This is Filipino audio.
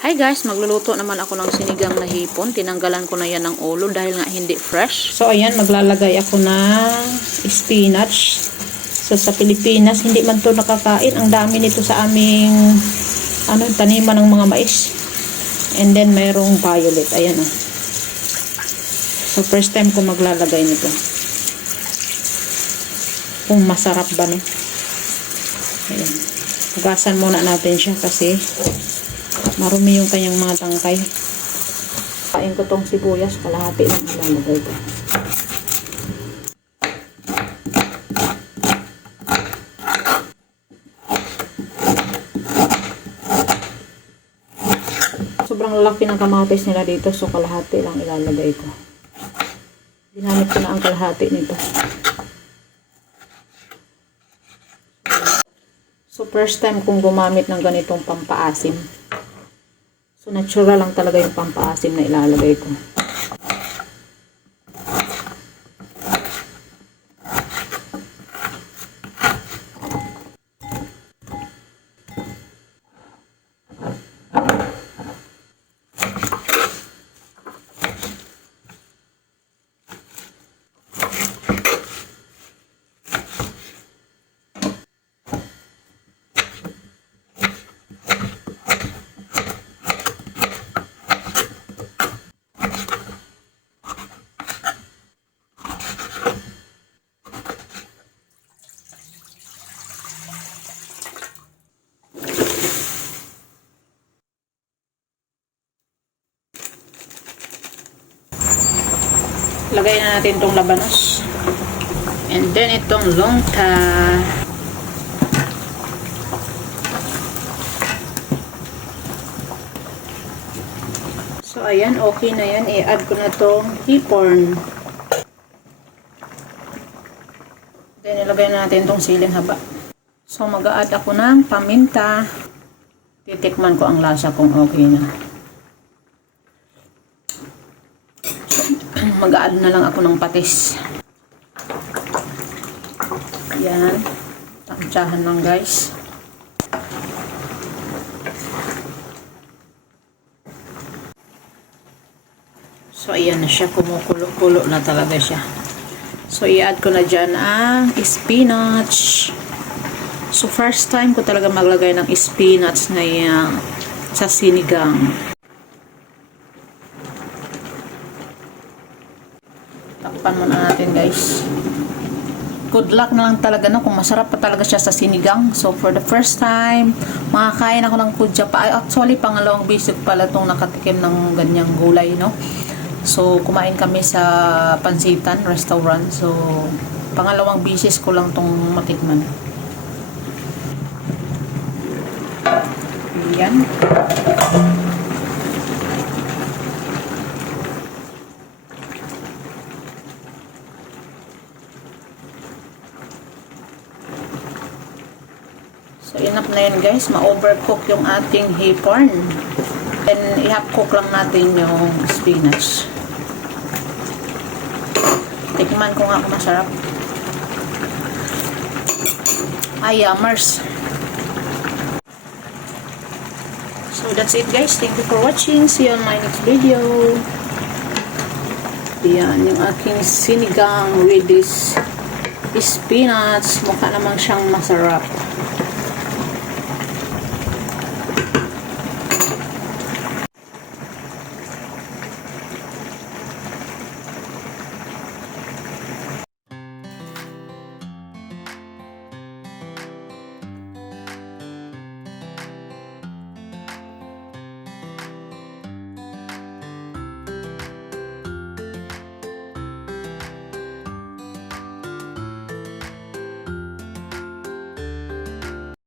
Hi guys, magluluto naman ako ng sinigang na hipon. Tinanggalan ko na yan ng ulo dahil nga hindi fresh. So ayan, maglalagay ako ng spinach. So sa Pilipinas, hindi man to nakakain. Ang dami nito sa aming ano, taniman ng mga mais. And then mayroong violet. Ayan o. So first time ko maglalagay nito. Kung masarap ba no. Ayan. Hugasan muna natin siya kasi marumi yung kanyang mga tangkay. Kain ko tong sibuyas, kalahati lang ilalagay ko. Sobrang laki ng kamatis nila dito, so kalahati lang ilalagay ko. Ginamit ko na ang kalahati nito. So, first time kong gumamit ng ganitong pampaasim. So, natural lang talaga yung pampaasim na ilalagay ko. Lagay na natin itong labanos. And then itong longka. So, ayan. Okay na yan. I-add ko na itong hipon. Then, ilagay na natin itong siling haba. So, mag-a-add ako ng paminta. Titikman ko ang lasa kung okay na. Mag-add na lang ako ng patis. Yan. Tansyahan lang guys. So, ayan na siya. Kumukulo-kulo na talaga siya. So, i-add ko na dyan ang spinach. So, first time ko talaga maglagay ng spinach na yan sa sinigang. Takpan muna natin guys. Good luck na lang talaga no kung masarap pa talaga siya sa sinigang. So for the first time, makakain ako ng kudya pa. Actually, pangalawang basic pala itong nakatikim ng ganyang gulay no. So kumain kami sa Pansitan restaurant. So pangalawang bisis ko lang tong matikman. Yan. So, enough na yun guys. Ma-overcook yung ating hipon. Then, i-half cook lang natin yung spinach. Tikman ko nga kung masarap. Ay, yummers. So, that's it guys. Thank you for watching. See you on my next video. Yan, yung aking sinigang with this spinach. Mukha namang siyang masarap.